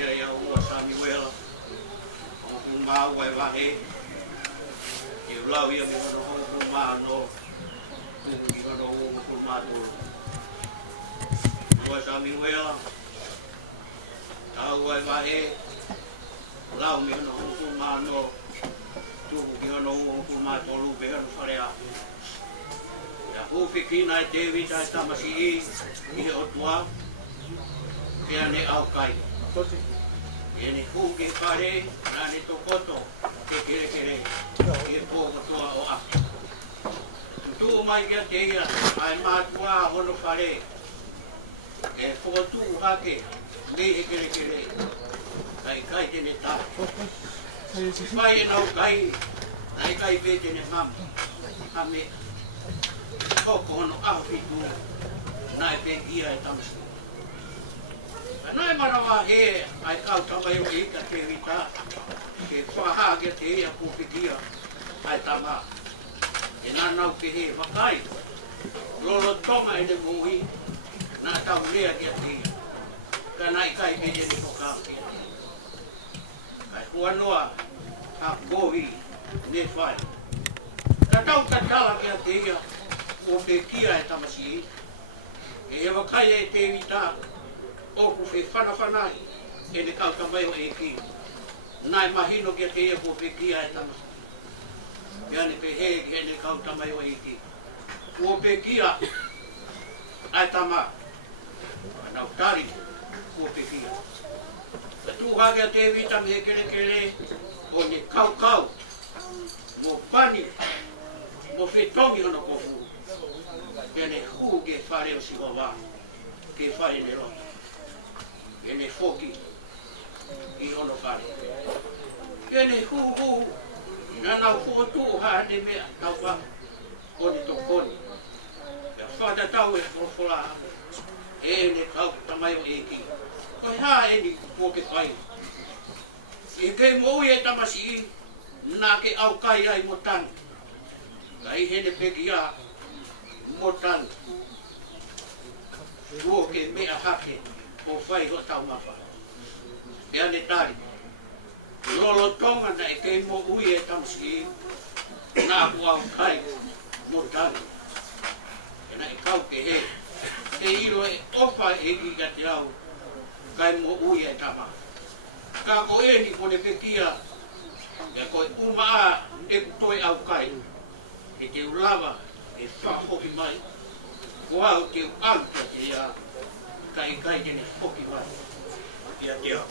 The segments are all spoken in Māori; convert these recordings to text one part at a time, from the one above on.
ia ia ua sami wela. O kumau e wahe. I ulau ia mi hono o kumau no. I hono o kumau no. Ua sami wela. Tau e wahe. Lau mi hono o kumau no. Tuku ki hono o kumau tolu pe hono wharea. Ia hupikina e David ai tamasi I o tua. Ia ne au kai. Ia ne huki pare, na ne tokoto, ke kere kere, ia pōka toa o aki. Tutu mai kia te ia, ai mātua hono pare, e whotu hake, me e kere kere, kai tene tā. Pai e nau kai, nai kai pe tene mamu, hame, koko hono aho pitu, nai pe ia e tamasu. Nai marawa he ai kau tamai o ika te rita ke whaha ke te ea kōwhikia ai tama e nanau ke he wakai lolo tonga e ne mui nā tau lea ke te ea ka nai kai me ne whakao ke te kai hua noa ka kōhi ne whai ka tau ka tala ke te ea kōwhikia e tamasi e he wakai e te rita oku e whanawhanai e ne kau tamai o e ki. Nai mahino kia te eko pe kia e tama. Ia ne pe he ki e ne kau tamai o e ki. Ua pe kia ai tama. Anau tari ua pe kia. Ka tūha kia te vita me he kere kere o ne kau kau. Mo pani. Mo whetongi hono kofu. Ia ne hu ke whare o siwa wā. Ke whare ne rota. E ne whoki I hono whare. E ne hu, nā nau whotu ha ne mea tau wha, o ne tokoni. Ia whata tau e whorwhora, e ne tau tamai o e ki. Koi ha e ni kōke whai. E kei mōi e tamasi I, nā ke au kai ai mo tani. Kai he ne peki a mo tani. Tuo ke mea hake. O whai ho tau mawha. Ia ne tari. Lolo tonga na e kei mo ui e tamsi nā kua o kai mo tari. E na e kau ke he. E iro e ofa e ki ka te au kai mo ui e tama. Ka ko e ni kone pekia e koe umaa e kutoi au kai. E te ulawa e whahoki mai. Ko au te au te ia kai tene hoki mai. Ia te au.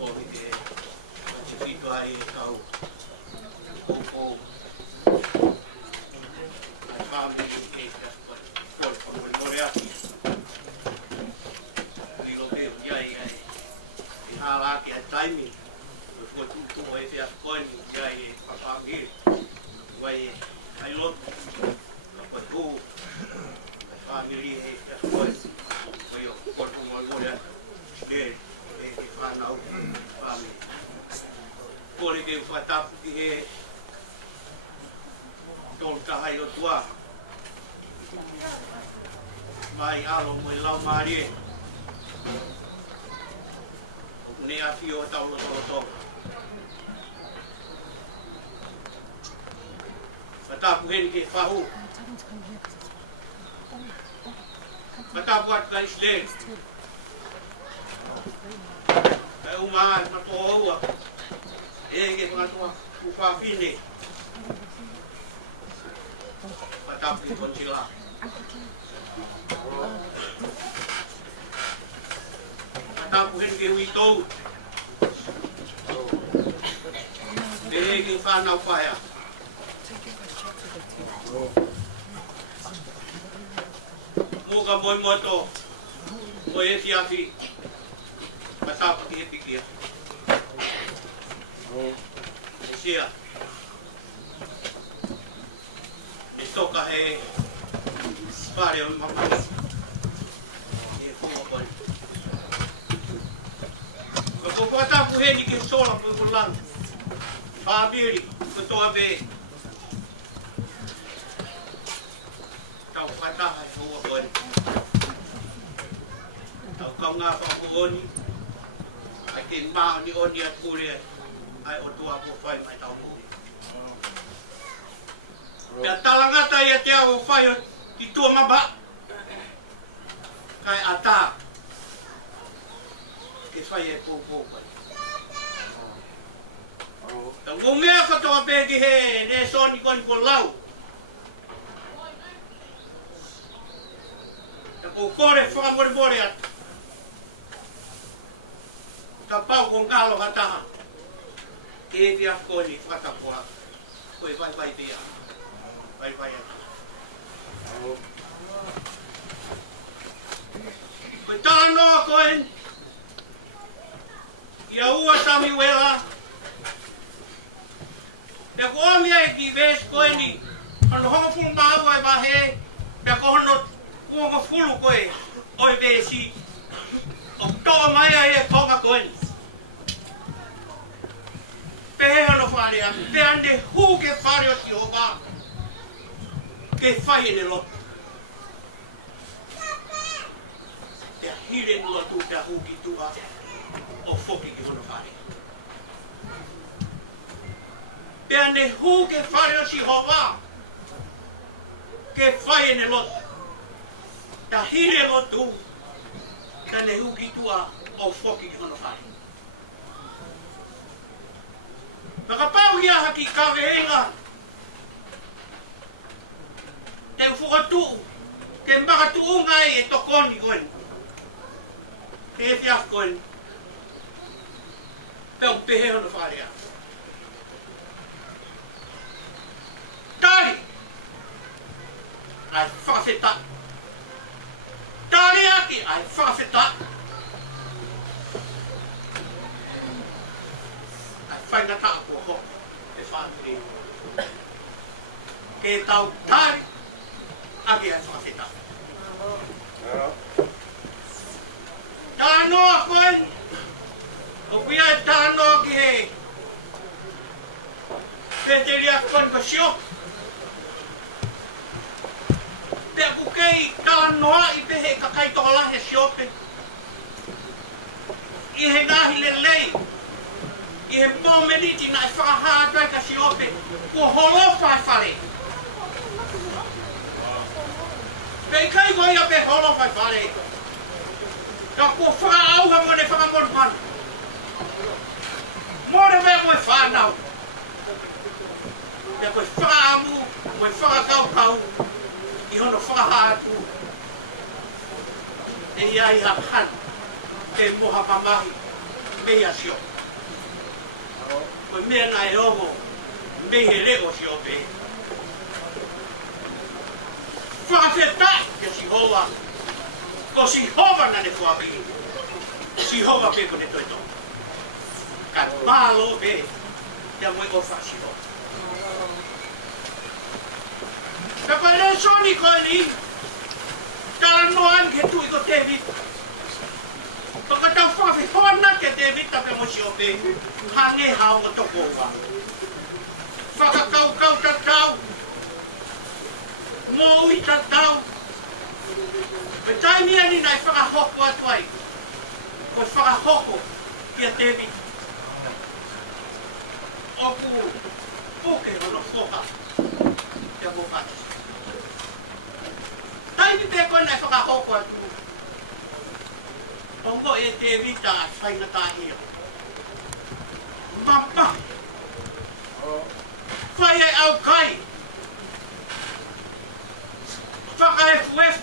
O ke te whitu ai e tau. O ai whāmi e ka kore aki. Wilo peo iai ai. I hāla aki ai taimi. Fua tutu o e whia koeni iai e whapangiri. Wai e ai lotu. Ka koe hū. Ai whamiri e whia koeni. Wai o kotu ngoi ngore atu. E whanau whamiri. Kore ke whatapu ki he tolu tahai o tua. Mai alo mo I lau maari e. Ne afi o tau loto. Matapu heni ke whahu. Matapu atu ka Israel. Kai umaa e matoa ua. E ke whangatua uwhawhine. Matapu I Pontila. Matapu heni ke uitou. E ke whanau whaia. Moga moi moto. O e fiafi. Matapu ki he pikia. E sia. E toka he whare o mamani. E whumapani. Ko matapu heni ke sola po I lana. Whamiri, ko toa ve. tau whataha e hua koe. Tau kau ngā whakuoni, ai te maa ni oni at kure, ai o tua po whai mai tau kuri. Pea talangata ia te au whai o ki tua maba, kai ata, ke whai e pōpō koe. Ngō mea katoa pēki he, ne soni koni ko lau. Ko kore whakamore atu. Ka pau ko ngalo hataha. Ke e via koni whakatapoa. Koe vai pia. Vai atu. Koe tānoa koe. Ia ua tami wela. Pea ko omia e ki ves koe ni. Ano hongo fulu maua e wahe. Pea ko hono kuonga fulu koe. Oi vesi. O toa mai e konga koe ni. Pea hono whare atu. Pea ande hu ke whare o si hoba. Ke whai ene lotu. Pea hire ni lotu pea hu ki tuha. O whoki ki hono whare. Pea ne hu ke whare o si hoba. Ke whai ene lotu. Ta hire lotu. Ta ne hu ki tua o whoki ki hono whare. Makapau ia haki kawehenga. Te ufukotu. Ke makatu ngai e tokoni koen. Ke e fiaf koen. Pea upehe hono whare a. Tari. Ai whakawheta. Tari aki ai whakawheta. Ai whaingata kua ho. E whaamiri. Ke tau tari. Aki ai whakawheta. Tānoa koen. O pia e tānoa ki he. Peteria koen ko siop. Pea kukei tānoa I pehe kakai toka lahe siope. I he ngahi lelei. I he pōmeniti na e whakahātua ka siope. Kua holofa e whare. Pea kai koe a pe holofa e whare. Ka kua whakaauha mo ne whakamoru mana. More mea koe whanau. Pea koe whakaamu, koe whakakau. I hono whakahātu. E iai hapan. Te moha pamahi. Mea sio. Koe mea na e ongo. Mehe leo sio pe. Whakawhetai ke Sihova. Ko Sihova na ne whapi. Sihova pe ko ne toito. Ka pālo pe. Te amoe o whasihova. Ka koe le soni koe ni. Tala noan ke tui ko David. Paka tau whawhi hona ke David tape mo si ope. Hange hao o toko wa. Whakakau tatau. Moi tatau. Me taimi ani nai whakahoko atu ai. Koe whakahoko kia David. Oku puke hono whoka. Kia mo pati. Taimi pe koe nai whakahoko atu. Ongo e David ta whaingata hio. Mapa. Whai ai au kai. Whakaefuefu.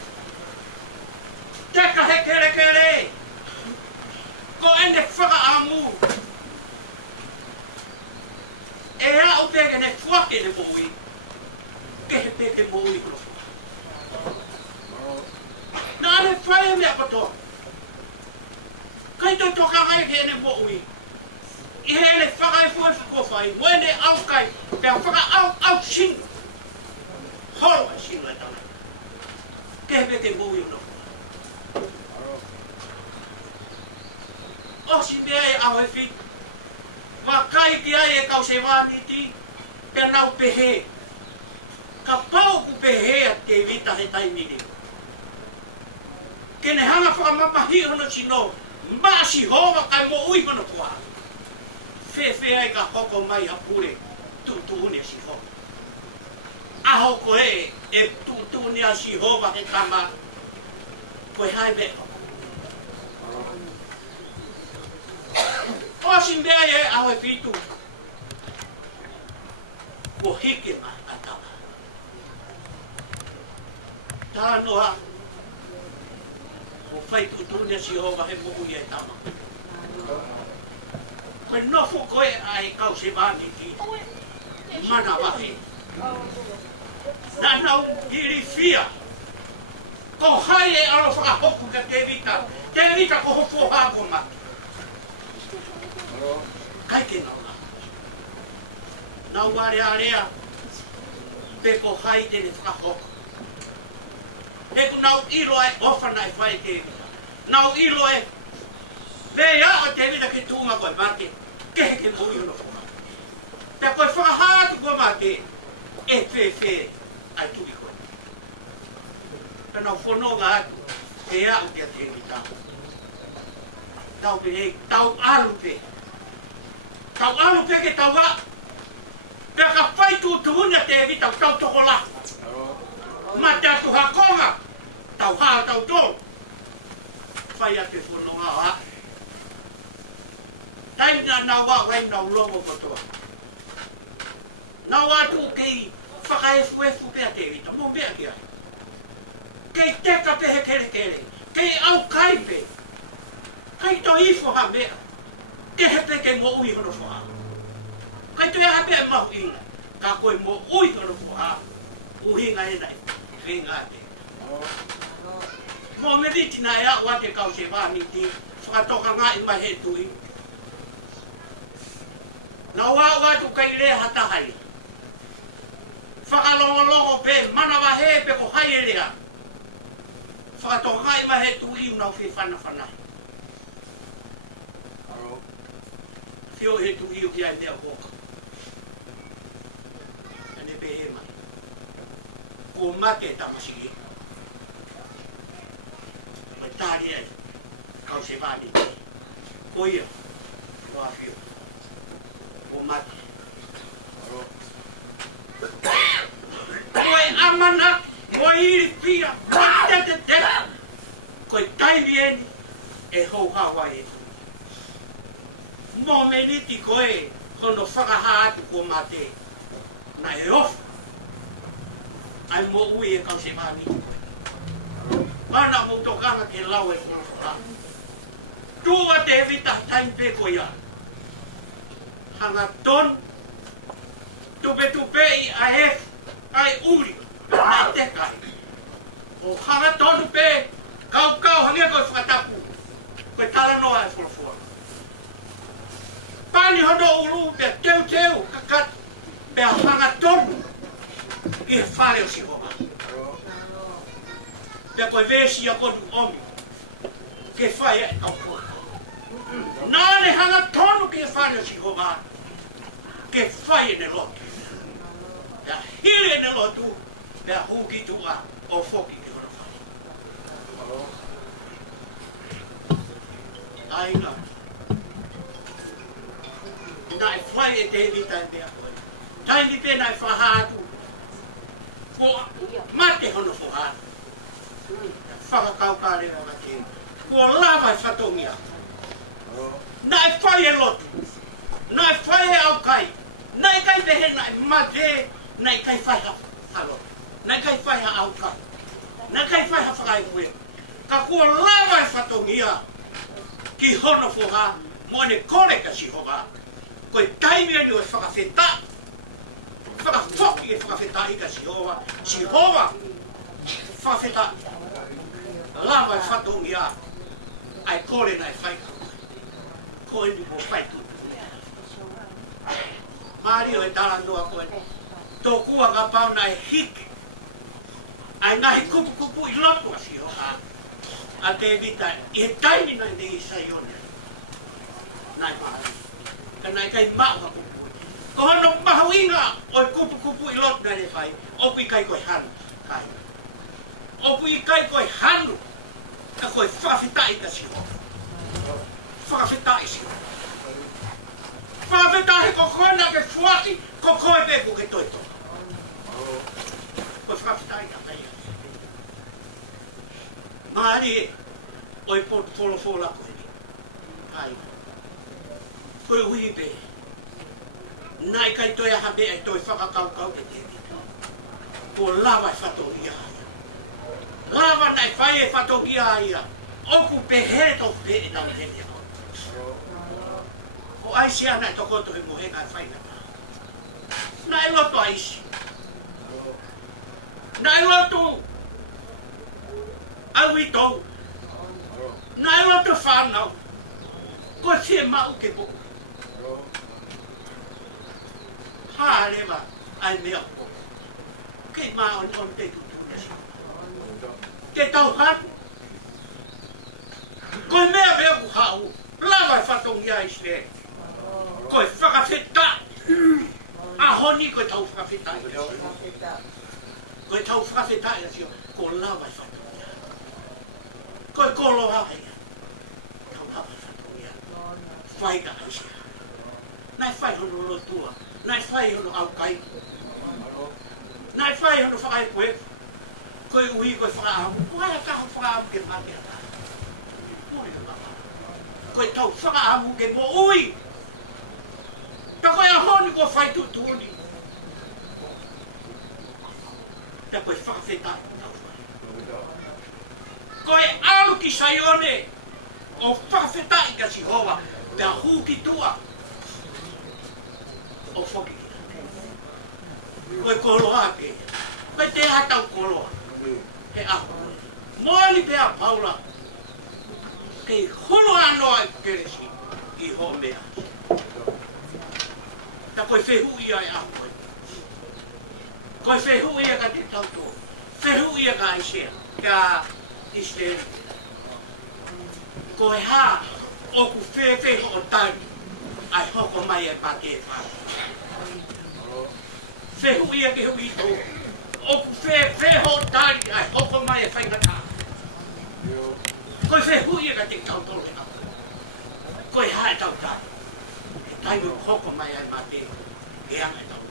Teka he kere. Ko ende whakaamu. E au peke ne whake ne moui. Ke he peke moui kuro whaka. Nā ne whae mea katoa. Kai tō toka hai ke ne moui. I he ne whakaefuefu ko whai. Moe ne au kai. Pea whaka au sing. Holo ai sing lai tana. Ke he peke moui no. Osi mea e au he fit. Wa kai ki ai e kau se wātiti. Pea nau pehe. Ka pau ku pehe a te vita he taimi ni. Kene hanga whakamamahi hono sino, maa si hova kai mo ui hono kua. Fe ai ka hoko mai hapure, tu une si hova. Aho koe e tu une a si hova he kama, koe hai beko. O si mea e aho e fitu, ko hike mai a tawa. Tā noa, o whai kutune si hova he mohu i e tama. Koe nofo koe ai kau se vani ki mana wahi. Nā nau hiri fia. Ko hai e alo whakahoku ka te vita. Te vita ko hofo hako maki. Kai ke nau la. Nau ware area. Pe ko hai tene whakahoku. E ku nau ilo e ofana e whai te vita. Nau ilo e vea o te vita ke tuunga koe mate. Kehe ke mui ono whaka. Pea koe whakahātu koe mate. E fe ai tuki koe. Pea nau whanonga atu. E au te te vita. Tau pe hei, tau alu pe. Tau alu pe ke tau a. Pea ka whai tuuna te vita tau toko la. Ma te atu hakonga. Tau haa tau tō. Whai atu whanonga a. Tai na wa wai na longo kotoa. Na wa tu kei whakaefu pe a te vita, mo mea ki ai. Kei teka pe he kere. Kei au kai pe. Kai to ifo ha mea. Ke he pe kei mo ui hono wha. Kai to ha pe mahu inga. Ka koe mo ui hono wha. Uhinga e nai. Whenga te. Mo me riti na ea wa te kau se wani ti. Whakatoka ngā i mai he tui. Na wa tu kai le hata hai. Whakalongo pe mana wa he pe ko hai e lea. Whakatoka ngai wa he tu iu nau whi whana. Whio he tu iu ki ai lea hoka. Ane pe he mai. Ko mate tamasiki. Mai tāri ai. Kau se vani. Ko ia. Wa whio. O mati. Koe amana, koe iri pia, koe te. Koe taivieni, e hou hawa e. Mo me niti koe, kono whakaha atu ko mate. Na e ofu. Ai mo ui e kau se mani. Mana mo tokanga ke lau e kono whaka. Tua te vita taimpe ko ia. Hanga ton, tupe I aef, ai uri, nai te kai. O hanga ton pe, kau hangia koe whakatapu, koe tala noa e whorofora. Pani hono uru pe teu, kakat, pe hanga ton, ki he whare o si hoa. Pe koe vesi a kodu omi, ki he whai e kau hoa. Nāne hanga tonu ki he whare o si hoa. Ke whai ne lotu. Pea hire ne lotu, pea huki tua o whoki ki hora whai. Ainga. Nai whai e te vita e mea koe. Taimi pe nai whahātu. Ko mate hono whahātu. Whakakaukare o ka te. Ko lava e whatongia. Nai whai e lotu. Nai whai e au kai. Nai kai pehe nai mate, nai kai whai halo. Nai kai whai au kai. Nai kai whai whakai hue. Ka kua lawa e whatongia ki hono whoha, mo ne kore ka si hoha. Koe taimi anu e whakawheta. Whakawhoki e whakawheta i ka si hoha. Si hoha, whakawheta. Lawa e whatongia, ai kore nai whai ka. Koe ni mo whai tu. Mario e tarandoa koe. Tō kua ka pau nai hiki. Ai ngahi kupu I lotu a si hoka. A te vita, I he taimi nai ne isa I one. Nai mahari. Ka nai kai mau ka kupu. Ko hono mahu inga o kupu I lotu nai ne whai. Opi kai koe hana. Kai. o pui kai koe hanu, a koe whawhetai ka si ho. Whawhetai si ho. Whawhetai ko kona ke fuaki, ko koe beko ke toi toa. Koe whawhetai ka kai ati. Maari e, oi potu wholo koe ni. Hai. Koe hui pe. Nai kai toi aha be e toi whakakau ke te. Ko lawa e whatoria ia. Lawa nai whai e whatoria ia. Oku pe he to pe e tau he ia. Ko aisi ana e tokoto he mohenga e whaina tā. Nai loto aisi. Nai loto au i tau. Nai loto whanau. Ko tia mau ke po. Hārewa ai mea po. Ke maa on te tutuna si. Ke tau hatu. Koe mea mea ku hau. Lawa e whatongi a isi e. Koe whakawheta. Ahoni koe tau whakawheta i a si. Koe tau whakawheta i a si. Ko lawa e whatongi a. Koe kolo hae. Tau lawa e whatongi a. Whaika a isi. Nai whai hono lotua. Nai whai hono au kai. Nai whai hono whakai koe. Koe ui koe whakaamu. Koe a kaho whakaamu ke mate a tā. Koe tau whakaamu ke mo ui. Ta koe a honi ko whai tutuni. Ta koe whakawheta tau whai. Koe au ki saione. O whakawheta i ka si hoa. Te a hū ki tua. O whoki. Koe koloa ke. Koe te hatau koloa. He aho. Mōni pēa paula. Kei holo anoa e keresi. I ho mea. Ta koe whehu ia e aho koe. Koe whehu ia ka te tauto. Whehu ia ka aisea. Ka iste. Koe ha. Oku wheho o tari. Ai hoko mai e pake e pake. Whehu ia ke hui tō. Oku wheho tari ai hoko mai e whaingata. Koe whehu ia ka te tautoro e au. Koe hae tau tari. E taimu hoko mai ai mate. E anga e tau.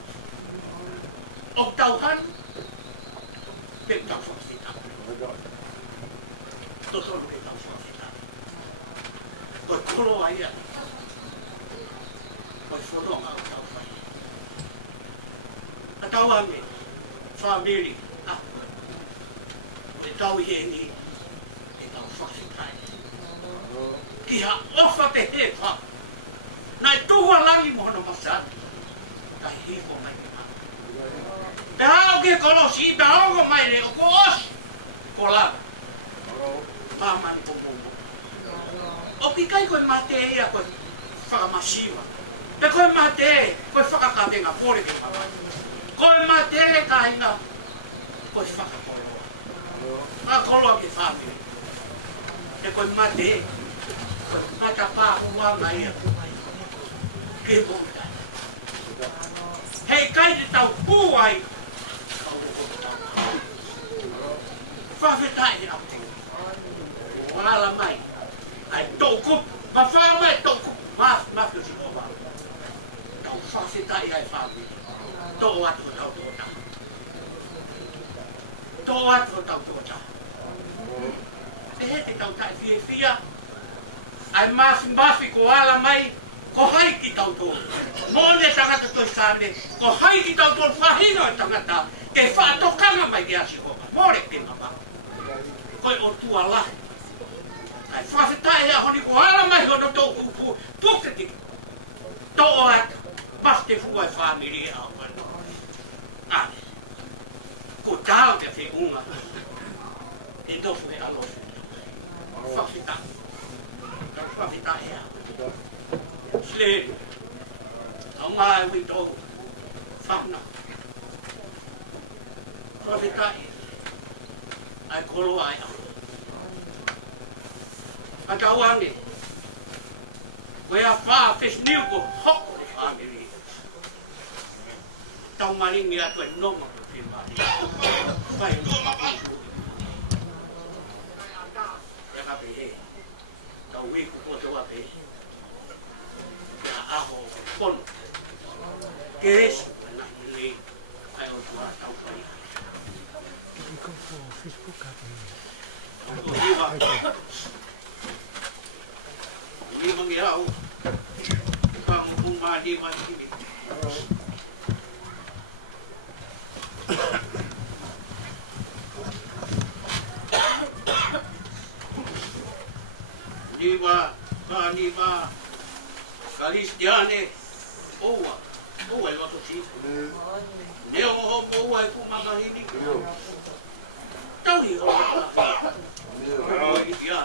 O tau hanu. Pe tau whakawhita. Totoro ke tau whakawhita. Koe kolo ai a. Koe whanonga o tau whai. A tau ame, whamiri, e tau i hengi, e tau whakawhitai. Ki ha ofa te he wha. Nai tuhua langi mohona masati, kai hifo mai ke ma. Te hao ke kolosi, te hao ko mai re, o ko osi, ko lava. Pāmani ko momo. O ki kai koe mate ea koe whakamasiwa. Te koe mate, koe whakakatenga pore ke papa. Koe mate ka inga, koe whakakoloa. A koloa ke whamiri. Te koe mate, koe matapā uanga ia. Ke bonga. Hei kai te tau pūai, kau roko tau. Whawhetai he au te. Wala mai. Ai tōku, ma whamai tōku. Ma whiusi kowa. Tau whawhetai ai whamiri. Tō atu o tau tōta. Tō atu o tau tōta. Te he te tau tai fie fia. Ai mafi ko ala mai. Ko hai ki tau tō. Mōne tangata toi sāne. Ko hai ki tau tō whahino e tangata. Ke whaatokanga mai ke asi hoka. Mōre ke mama. Koe o tua lahi. Ai whawhetai a honi ko ala mai hono tō upu. Puketi. Tō o atu. Mas te fua e whamiri e au wano. Ai. Ko tāo te whi unga. E dofu e alofu. Whawhetai. Whawhetai e au. Sle. Au mai wi tō. Whana. Whawhetai. Ai kolo ai au. A tau ange. Koe a wha whesniu ko hoko e whamiri. Tau maringi atu e noma ko whimari. Whai noma ko. wei ko to wa pe ya aho pon ke es na le ai o tua tau pai Iko po Facebook ka ni mangiao ka mo ma di ma di Niva, Cristiane, oa e loto si. Neo oa e kumagahini. Tau hi oa. Ia,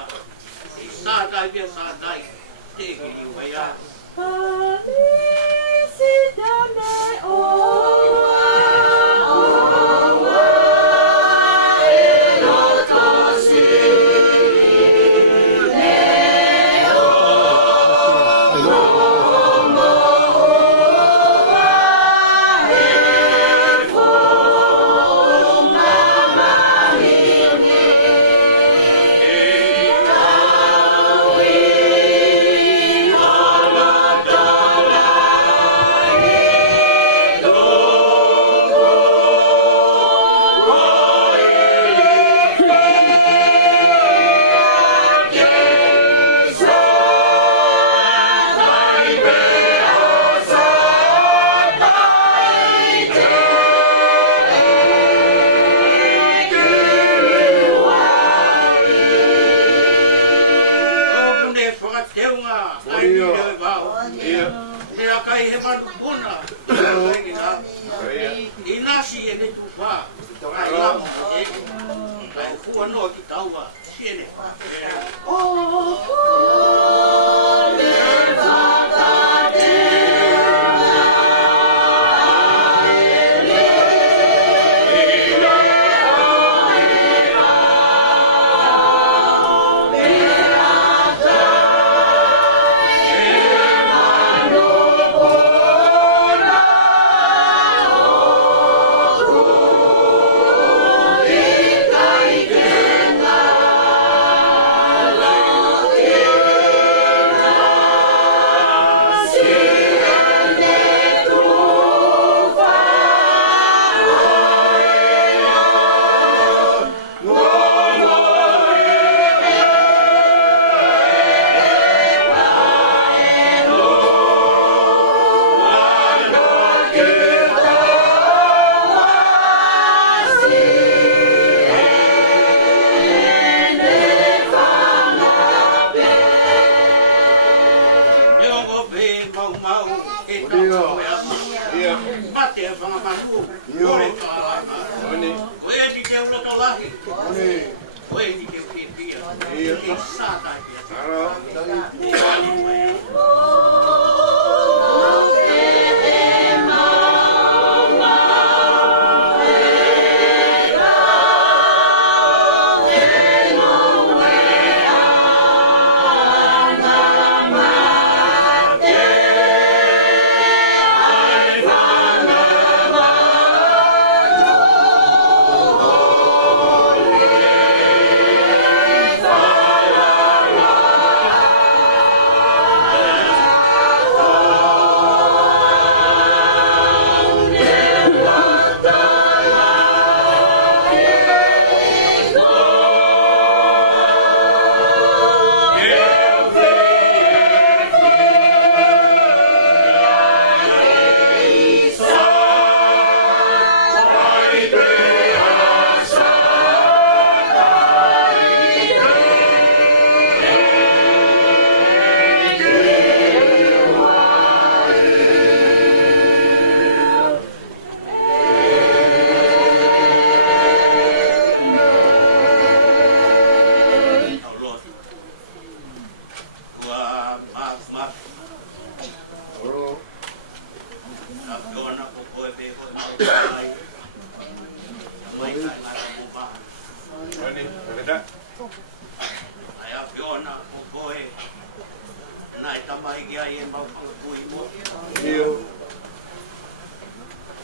i sādai pia sādai, te kiri waia. Felicitame, oa.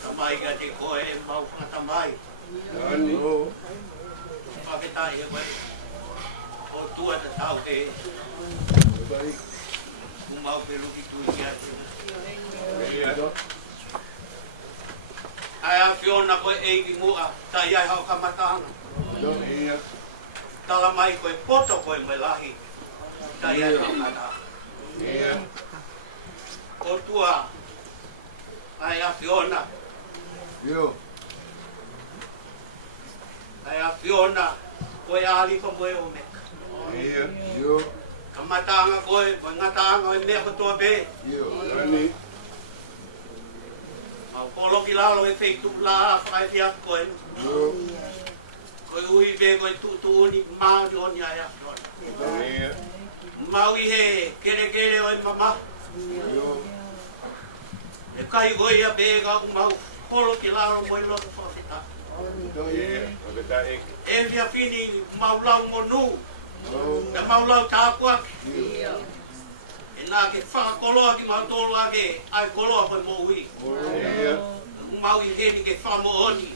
Tamai ga te koe mau whakatamai. Whaketai e wai. O tua te tau he. Kumau pelu itu dia. Ai Fiona ko e ki mua ta ia hau kamatanga. Tala mai ko poto ko me lahi. Ta ia hau kata. O tua ai Fiona. Ai Fiona ko ali ko mo o me. Kamatanga ko e ngatanga e me ko to be. Mau polo ki lalo e fei tu la fai fia ko e. Ko ui be ko tu ni ma di on ya ya. Mau i he kere o mama. E kai go ia be ga mau polo ki lalo mo lo fa fita. E via fini mau lau mo nu. Da mau lau ta kwa. Na ke whakakoloa ki mautoloa ke ai koloa koe mo ui. Mau i heni ke whamo oni.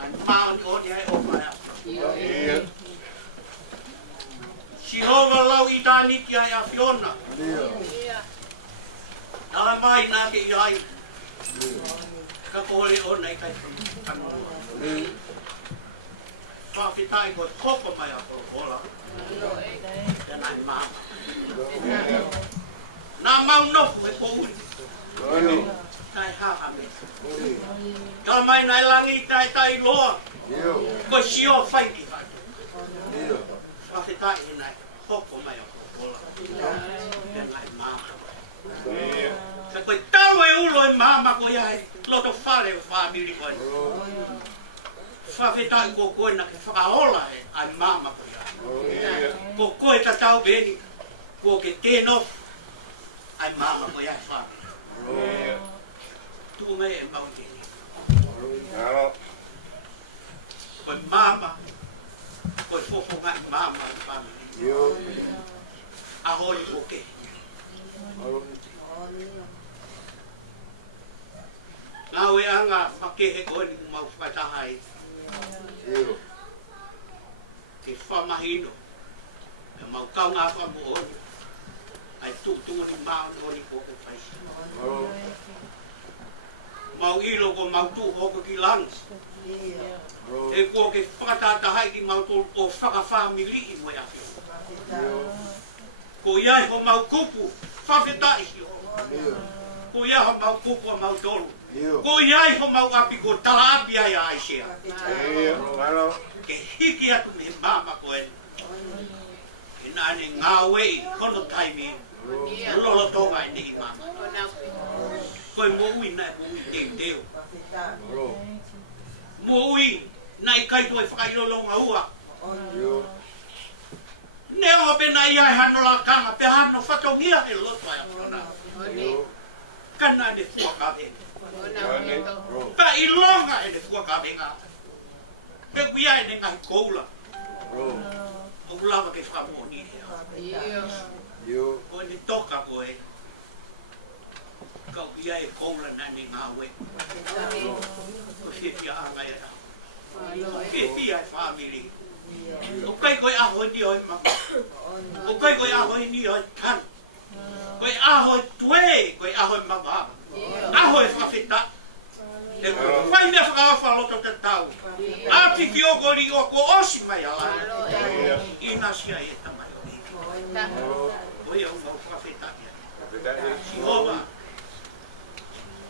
Ai maa ni oni ai o mai. Sihova lau i tāniki ai a Fiona. Nala mai nā ke i ai. Ka kore o nei kai whanua. Whawhitai koe koko mai a kolokola. Dan ai mama. Nā mau nofu e kouri. Tai haha me. Ka mai nai langi tai loa. Ko sio whaiki hatu. Whawhitai e nai koko mai a kolokola. Dan ai mama. Ka koe tau e ulo e mama ko iai. Loto whare o whamiri koe. Whawhitai ko koe na ke whakaola e ai mama ko iai. Ko koe ta tau beni, ko ke tēno, ai mama ko iai whāpira. Tu me e mau tēni. Koe mama, koe fofo ngai mama i whamiri. Ahoi ko ke. Ngau e anga whakehe koe ni kumau whaitahai. Ke whamahino. E mau kau ngā whamu oni. Ai tukutunga ni mau oni ko ke whaisi. Mau ilo ko mau tu hoko ki langs. E ko ke whakatātahai ki mau tō o whakawhamili i moe awhio. Ko iai ho mau kupu, whawhetai si o. Ko iai ho mau kupu a mau tolu. Ko iai ho mau api ko talabi ai a aisea. Ke hiki atu me mama ko e. E nāne ngā wei kono taimi. Lolo tonga e nehi mama. Koe mo ui nai mo ui teo teo. Mo ui nai kaito e whakailolonga ua. Neo be nai ai hano la kanga pe hano whatongia e loto ai apona. Kana ne fuakabe. Pa ilonga e ne fuakabe ngā. Pe kuia e ne ngai koula. O ulawa ke whakamoni rea. Ko ne toka ko e. Kau kuia e koula na ne ngā we. Ko whiwhia anga e rau. Whiwhia e whamiri. O kai koe aho ni oi mama. O kai koe aho ni oi tan. Koe aho tue, koe aho mama. Aho e whawhita. E whai mea whakawha loto te tau. Api ki o gori o ko osi mai ala. Ina sia e tamai o ni. Koe au mau whawhita ia. Sihova.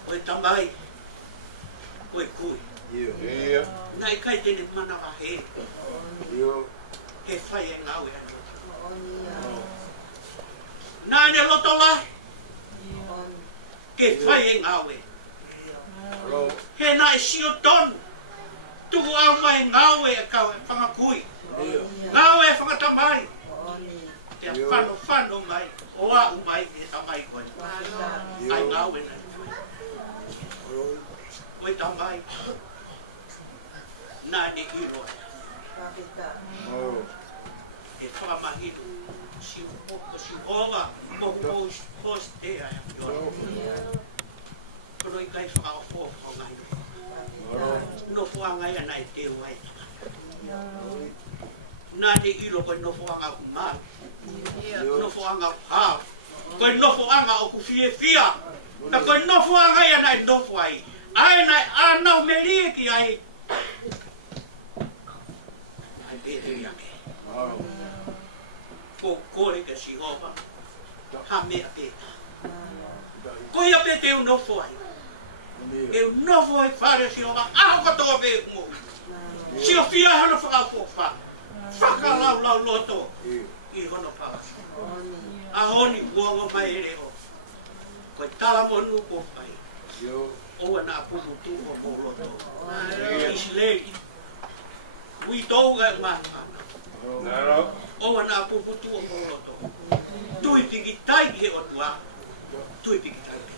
Koe tamai. Koe kui. Nai kai tene mana wa he. Ke whai e ngau e anu. Nāne loto lai. Ke whai e ngau e. He na e sio tonu. Tuku au mai ngau e kau e whangakui. Ngau e whangatamai. Te whano mai. O a umai e tamai koe. Ai ngau e nai. Koe tamai. Nāne iro e. E whakamahinu. Si ova. Mohu hos te ai. Kono I kai whakawho o ngai. No whangai ana e te wai. Nā te ilo koe nofo anga ku māu. Nofo anga pāu. Koe nofo anga o ku fie fia. Na koe nofo anga ia nai nofo ai. Ai nai anau me rie ki ai. Ai pēte ake. Ko kore ka si hova. Ha mea pēta. Koe ia pēte u nofo ai. E u nofo ai whare si hova. Aho katoa pē kumo. Si o fia hana whakafofa. Whakalau lau loto. I hono pāsi. A honi buongo mai ere o. Koe tala monu ko whai. Oa nā pupu tu o ko loto. Isilegi. Ui touga e mātana. Oa nā pupu tu o ko loto. Tui piki taiki he o tua. Tui piki taiki.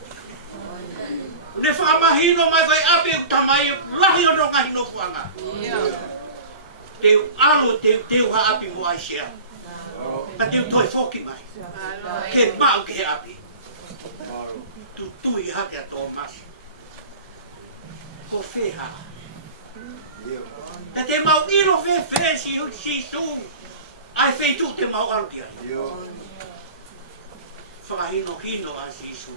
Ne whakamahino mai vai ape u tamai lahi o ronga hino fuanga. Teu alo teu ha api mo ai sea. Ka teu toi foki mai. Ke mau ke he api. Tu tui hake a tō masi. Ko wheha. Ka te mau ilo whe si tu. Ai whe tu te mau alpia. Whakahino hino a si su.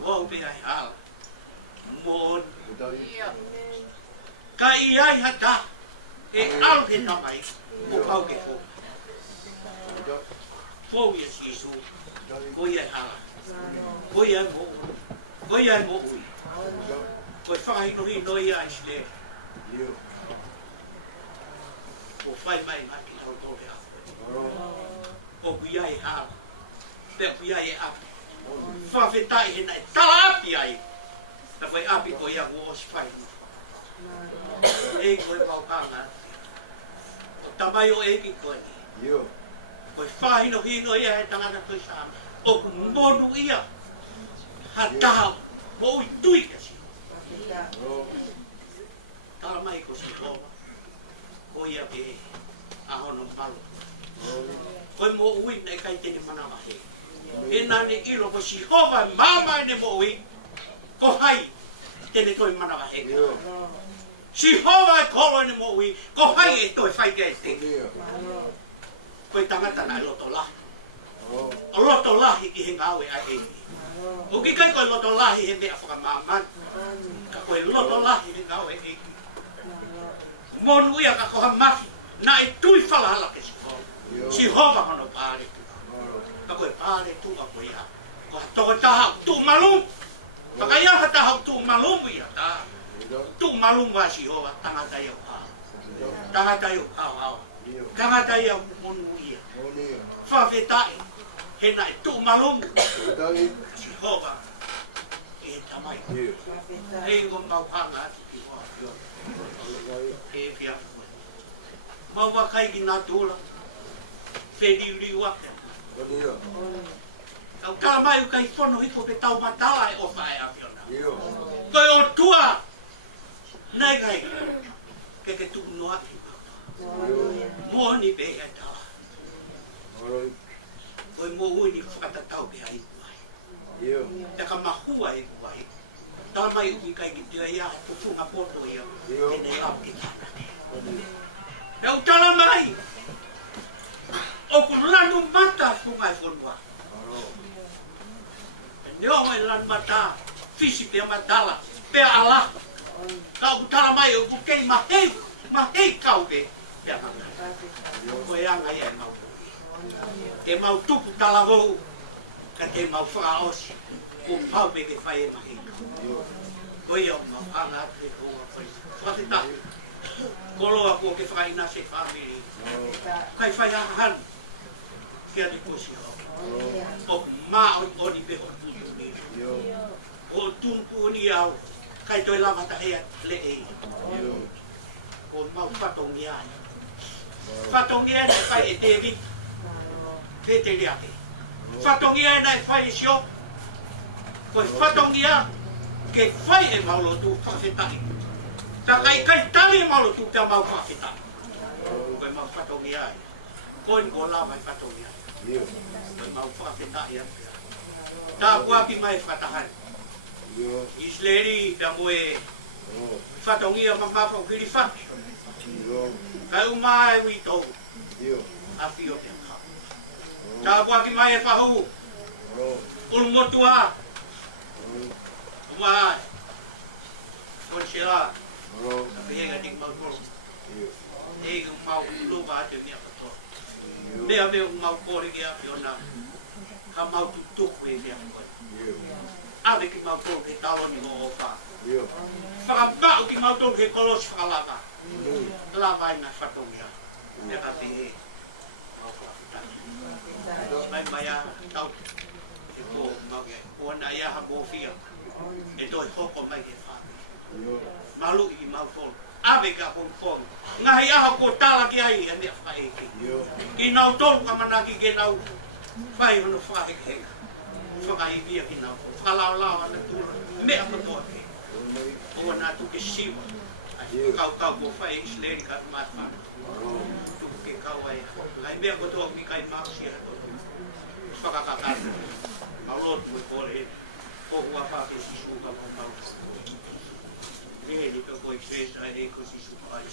Wau pe ai hala. Mon. Ka i ai hata. E alpe tamai. O pau ke fo. Fo ia si su. Ko i ai hala. Ko i ai mo. Ko i ai mo ui. Ko i whakahino hino i ai sile. O whai mai maki tau tōre a. O kui ai hala. Pea kui ai e api. Whawhetai he nai tala api ai. Na koe api ko ia o si whai. E koe pau kānga. O tamai o eki koe ni. Koe whahino hino ia he tangata koe sāma. O ku monu ia. Ha taha. Mo ui tui kasi. Tala mai ko si hoa. Ko ia ke ahono palo. Koe mo ui nei kai tene manawa he. E nane ilo ko si hova mama ne mo ui. Ko hai tene toi manawa he. Si hova e kolo ne mo ui. Ko hai e toi whai ke te. Koe tangata nai loto lahi. O loto lahi ki he ngawe ai e. O ki kai koe loto lahi he mea whakamaman. Ka koe loto lahi he ngawe e. Monu ia ka koha mafi. Na e tui whalahala ke si hova. Si hova hono pāre tu. Ka koe pāre tu a koe ia. Ko toko taha tu malum. Ka ia ha taha tu malum ia ta. Tu malum wa si hova tangata iau hao. Tangata iau hao hao. Tangata iau monu ia. Whawhetai. He na e tu malum. Si hova. E tamai. E o mau hanga ati ki hoa. E fia. Mau wakai ki nā tūla. Whedi uri wake. Au kalamai ukai whono hiko pe tau matala e ofa e awhiona. Koe o tua. Nei kai. Ke tu noa ki mauta. Mōni pe e tala. Koe mō ui ni whakatatau pe hai kuai. Te ka mahua e kuai. Talamai uki kai ki tia ia. Pufunga poto ia. Tene au ki tāna. Au talamai. O ku lanu mata funga e whonua. Neo mai lanu mata. Fisi pia matala. Pea ala. Ka ku talamai o ku kei mahei. Mahei kau pe. Pea mata. Koe anga ia e mau. Te mau tupu talavou. Ka te mau whakaosi. Ku pau pe ke whai e mahei. Koe au mau hanga atu e hoa koe. Whakita. Koloa ko ke whakaina se whamiri. Kai whai ahan. Kia te kosi hau. O maa o ni pe o putu ni. O tunku ni au. Kai toi lamata hea le ei. O mau whatongi ai. Whatongi ai nei whai e tevi. Te te leake. Whatongi ai nei whai e sio. Koe whatongi ai. Ke whai e maulo tu whawhetai. Ta kai tali maulo tu te mau whawhetai. Koe mau whatongi ai. Koe ni ko lawa e whatongi ai. Koe mau whawhetai ai. Tā kua ki mai whatahan. Isleri ta moe whatongi a mamawhau kiri whaki. Kai umai ui tau. Afio ke ka. Ta bua ki mai e fahu. Ul motua. Uma. Kon sila. Tapi yang adik mau kol. Mau lu ba te ni apa to. Me mau kol ki afio na. Ka mau tutuk we ki apa. Ave ki mau kol ki talon ni mo ofa. Fakabak ki mau kol ki kolos fakalaka. Lava na fatong ya. Ne ka ti. Mai maya tau ko mage ona ya ha bofia e to hoko mai ke fa malu I mau fol ave ka fon ngai ha ko tala ki ai ane fa e ki nau tol ka manaki ke nau fai no fa e ke fa kai ki ki nau fa la la na tu me a to ke ona tu ke shiva kau ko fai isleri ka ma fa tu ke kau ai lai me ko to mi kai ma sia Pakakakan, maulot mo kore, kuha pa ke sisu ka mau. Ni ko express ai ko sisu pa.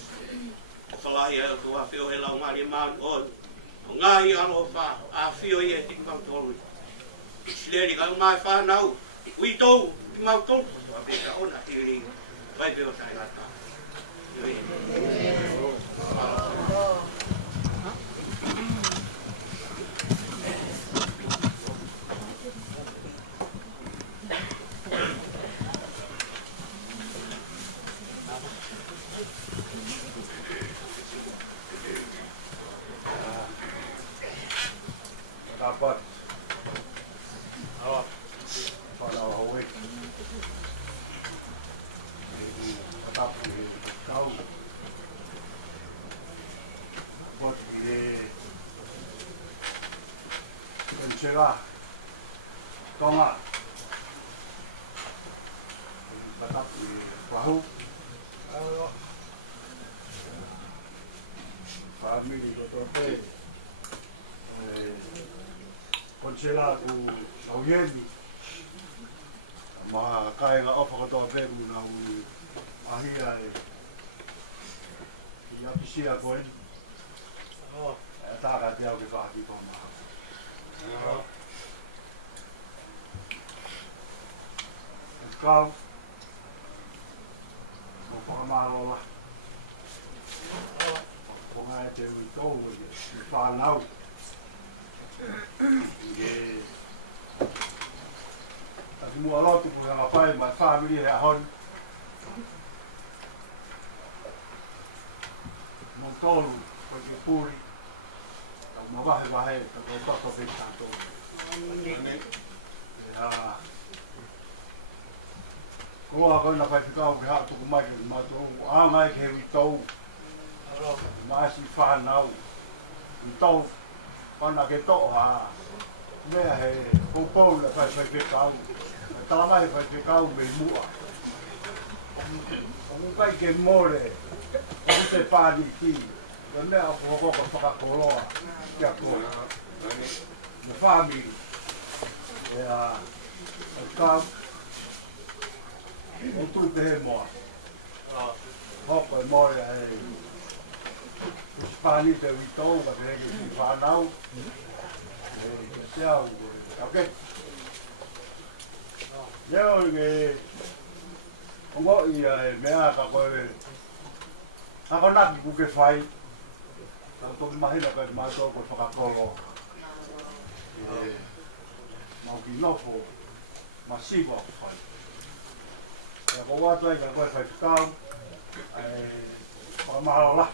Falai ko afio hela ngari man on. Ngai alo fa, afio ye tik mau tolu. Isleri ka mai fa nau. Ui to, mau tolu, ave ka ona tiri. Vai ver o tai lata. Dapat. Pada awal. Tetap kau. Buat ide. Mencela. Toma. Tetap bahu. Família do Torpe. Konsela ku Nauieni ma kai ga ofa ko veru na ahia e ia pisia koe ta ga dia ke fa ki ko ma kau mo pa ma lo la ko nga te mi to fa nau Tapi mua lot tu punya apa yang family ya hon. Montol, pergi puri. Kau mau bahaya, kau tak kau fikir tu. Ya. Kau akan nak fikir kau berhak tu kumai tu. Amai kewi tu. Masih fan now. Itu. Ona ke to ha me he popo la fa fe kau tala mai fa fe kau me mua o vai ke more o te pa di ki ne a ko fa ko lo ya ko me family ya ka o tu te mo ho ko mo e Spani te vitou, mas é que vai não. Então, ok. Eu que o mo ia me a ka ko e. A ko na ki ke fai. Ka to imagina ka ma to ko fa ko lo. Mau ki no fo. Masivo fai. E ko wa to ka ko fai ka. Pa ma la.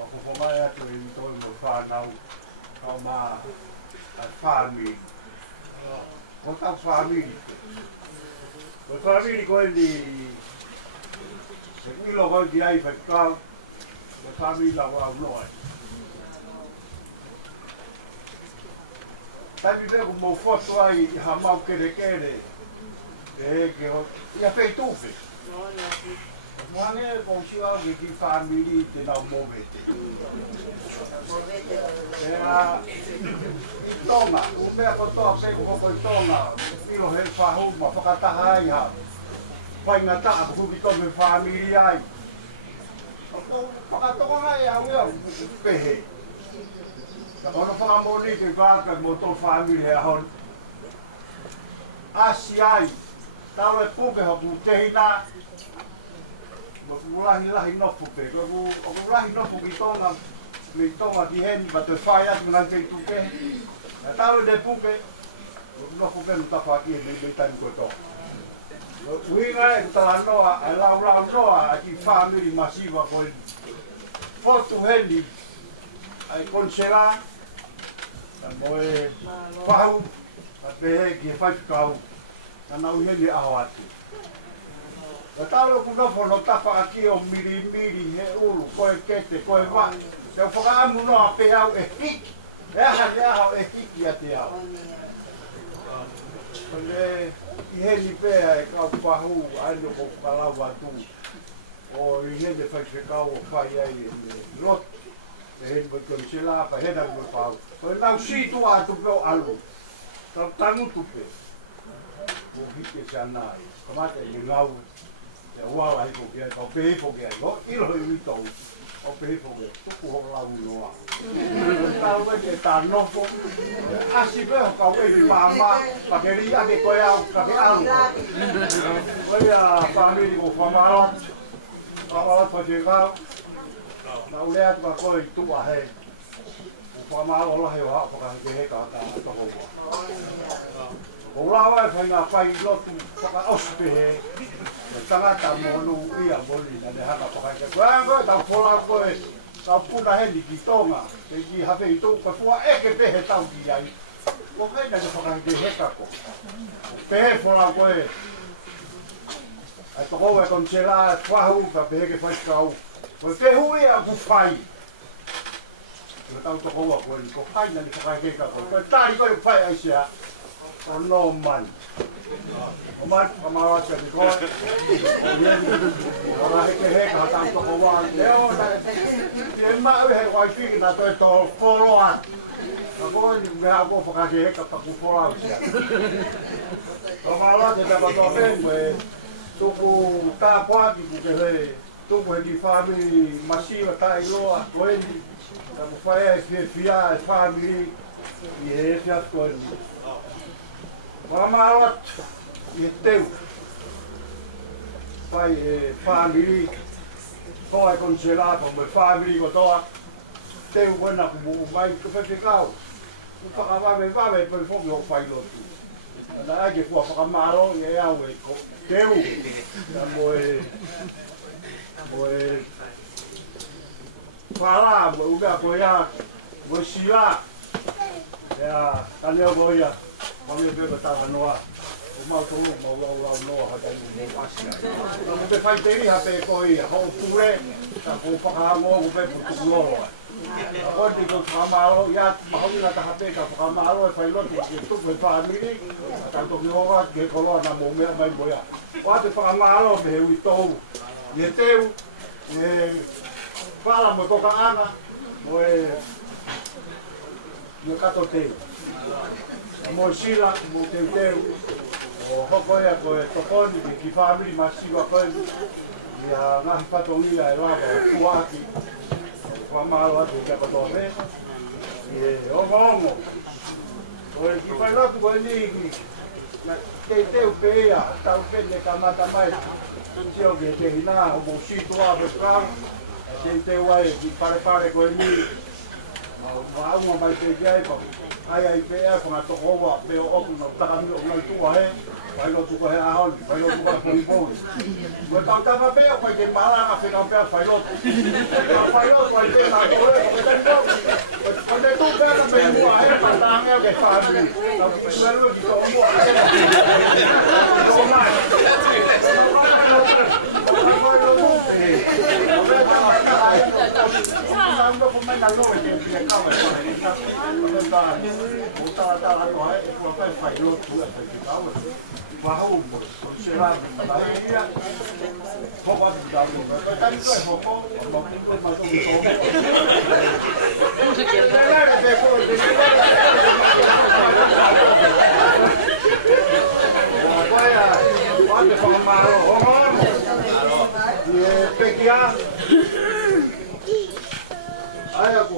Ako pumaya to ito mo fanaw kama family. Kota family. Kota family ko hindi seguro ko di ay fakal. Kota family la wa no. Tapi dia ko mo foto ay hamau kere. Que ia feito fe. Mange consigo que família te dá movete. Toma, o meu coto pego vou toma. Filho ele farro, mas foca tá raia. Vai na tá, porque toma família aí. Foca toko ngai au ia pehe. Ka kono whakamoni ke kāka mo tō whamiri hea hon. Asi ai, tau e puke hoku tehina. Mo lahi nofu pe, ko lahi nofu ki tonga ki heni, ma te whai atu nang kei tuke. Na tau e puke, nofu pe no tawha ki e me tani koe tō. Uinga e kutala noa, e lau noa, a ki whamiri masiva koe. Fotu heni, ai konsela, mo e whahau, a pehe ki e whaipikau, na nau heni aho atu. Ka talo ku nofo no tapa aki o miri he ulu, koe kete, koe wa. Te o whakaamu noa pe au e hiki, e au e hiki a te au. Kone i heni pēa e kau pahu, aino ko whakalau atu. O i hene whaipikau o whai ai e lot. E hene mo koi se la, pa hena mo pau. Koe nau situ atu peo alu. Tau tanutu pe. Ko hike se anai. Kamate i ngau. E wala hi ko kia, kau pehe po kia. Ko ilo i witou. O pehe po kia. Tuku ho lau noa. Tau e ke tā nofo. Asi peho kau e hi mama. Pa ke ri ake koe au, ka ke alu. Koe a whamiri ko whamarot. Whamarot pa te kau. Na ule atu ka koe i tua he. Ko whamaro lahe o hapa ka ke heka ta toko ua. Ko lawa e whainga whai lotu whaka ospehe. Tangata monu ia moli na ne haka whakaika. Koe tau whola koe, tau puna heni ki tonga. Te ki hape i tō, ka fua eke pehe tau ki ai. Ko heina ne whakaike heka ko. Pehe whola koe. Ai toko e konsela, whahu, ka pehe ke whaiskau. Koe te hui a ku whai. Koe tau toko ua koe, ko haina ne whakaike heka koe. Koe tāri koe whai aisia. O no man. O man, kamawata ki koe. O la heke heka tau toko wā. Leo na, te mau he waifiki na toi tō koroa. Ka koe ni mea ko whakake heka pa ku whorau sia. Kamawata te kato whengue, tuku tāpuaki ku ke he. Tuku he ki whamiri masiva tai loa koe ni. Ka ku whaea e fia e whamiri. I he fiat koe ni. Whamarot i teu. Pai e whamiri. Toa e konselato me whamiri ko toa. Teu wena ku muu mai ku whewhikau. Ku whakawame pe whoki o whailotu. Ana ake kua whakamaro i e au e ko teu. Na mo e whara mo ubea ko ia. Mo sila. Ea kaneo ko ia. Kami bebe tawa noa, o mau tolu mau lau noa hatai mo pasika. Mo be fai teri hape koi ho pure, ta ko whakahango ko be putu loro. Ko di ko whakamaro ia mahoki na ta hape ka whakamaro e whai lotu ki tuku e whamiri, ta toki hoa ke koloa na mo mea mai moia. O ate whakamaro me he ui tou, i he teu, e whala mo toka anga, mo e kato teu. Mo sila, mo teu, o hoko ea koe tokoni ki whamiri masiwa koe, ia ngahi patongia e rawa e kuaki, whamaro atu kia katoa e ongo. Koe ki whai ratu koe niki, teu pēia, tau pene ka mata mai, sio ke te hina, o mo situ a pekau, teu ai ki pare koe niki, Maunga mai te kiai pa. Ai pea ko na toko wa pe o oku no takami o ngai tua he. Vai no tuko he ahon, vai no tuko ko ibo. Ko tau tama pe o ke para ka fina pe fai lo. Fai lo ko te na ko e ko te ko. Ko te tu pe ka pe mua he pa tang e ke fa ni. Na ku na lo ki ko mua. Ko mai. Ando con me na lo e ke ka me.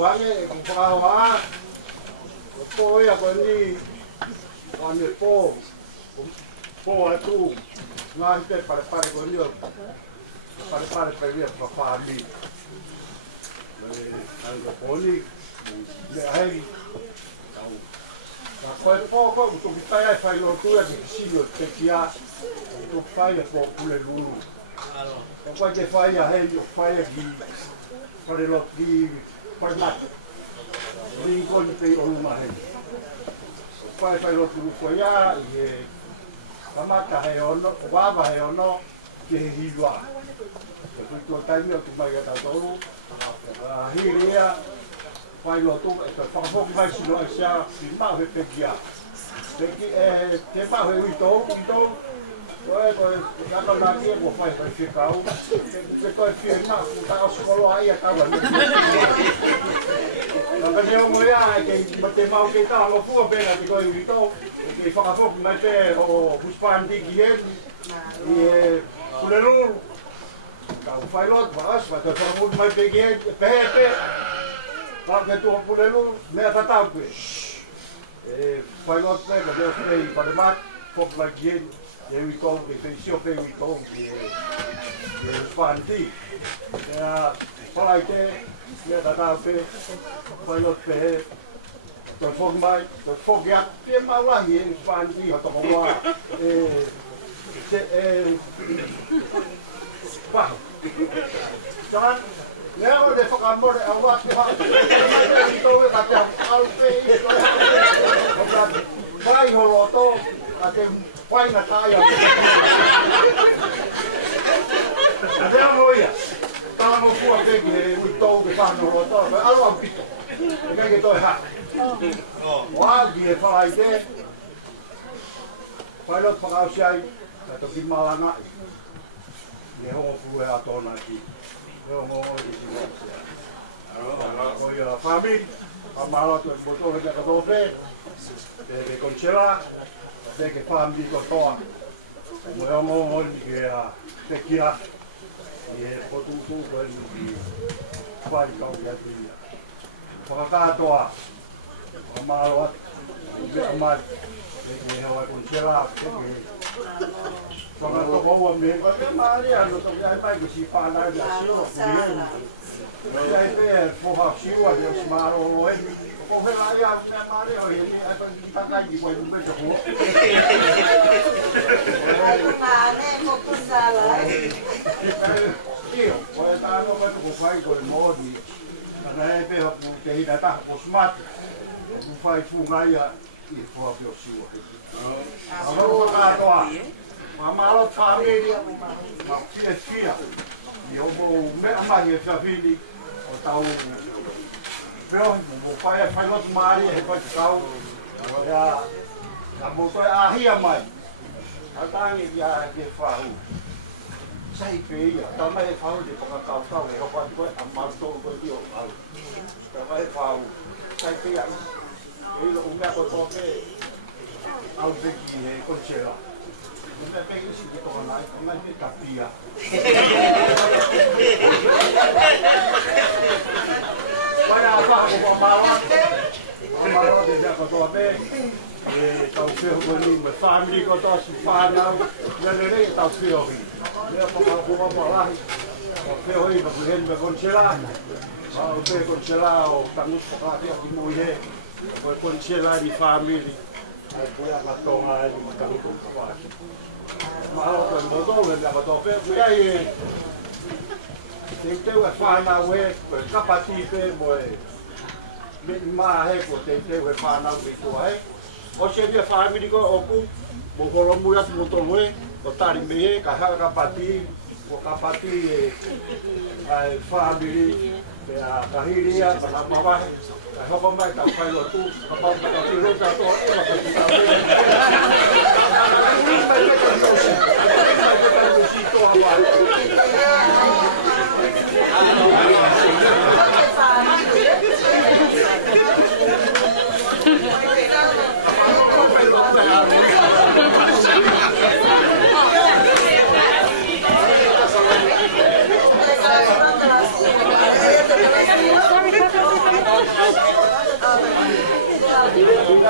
wange kufawa po ya koni ane po atu ngante para koni para via papá ali algo poli le ai Poi poco, tu fai fai l'ortura di Silo, che ti ha, tu fai le popole l'uno. E poi che fai a Helio, fai a chi, fare lo di, fai matto. Rinconi per una Helio. Poi fai lo tu poi a, e la matta è ono, guava è ono, che hilua. E tutto il tempo tu vai a dato, hiria. Fai lo tu, fa poco vai si lo sia, si ma per pegia. Perché che fa ito, poi quando la che può fare per ficau, che poi firma, sta scuola aí a tava. La vediamo moia che batteva che sta lo fu bene che poi ito, che fa poco mette o buspanti che e quello fai lo, vas, ma te fa molto mai pegue, Porque tu pulelu me ataque. Fai lo que eu sei para mais pouco lá que eu e com que fez eu pego e com que espanti. Fala que me ataque. Fai lo que tu formai, tu foguear, tem mal lá e espanti, eu tomo lá. Bah. Então Leo de fakamore awak ha. Ito kata alpe ito. Vai holoto ate vai na taia. Leo moia. Tamo fu ate que ito que fa no holoto, algo ampito. Que to ha. Wa die fa ite. Vai lot fakau sai. Tato kimalana. Leo fu e atona ki. Poi la famiglia, a malato il motore che dope, de concela, de che fa ambi con toa. Vogliamo che a tecchia e potuto quelli di fare causa di. Fakato a malato, mal, che ho concela che Sono come me, perché male hanno toccato mai che si fa la solo Sai per può sciwa di smaro e come la ya male o e sta cagli poi un beso può. Male, molto sala. Io, poi tanto fatto con fai con i modi. Non è per che da ta con smart. Non fai fungaia e proprio sciwa. Allora qua Mamalo família, ma fia. Eu vou me família, o tal. Vou faz outro mari, depois tal. Já botou a ria mais. A tangue já que faz. Sai feia, também faz de para tal, eu vou a marto com dio. Também faz. Sai feia. Ele o meu toque ao daqui com chela. Não pega esse tipo de coisa, não é de tapia. Vai a faca com a mala de já com a bem. Tau feo com a família com a sua fana, já lhe tau feo. Eu vou para lá. O feo aí para ele congelar. O feo congelar o tanto para aqui mulher. O congelar de família. Aí foi a matonga aí, tanto para Malo con modo le abatope, aí tem que o fana we, capatipe boy. Ma he ko tem que o fana we to ai. O che dia family ko oku, bo ko mu ya moto we, o tari me ka ha capati, o capati ai family a kahiria para mama. Ho ko mai ta fai lo tu, ka pa ka ti lo ta to e la ka ti ta. Gracias.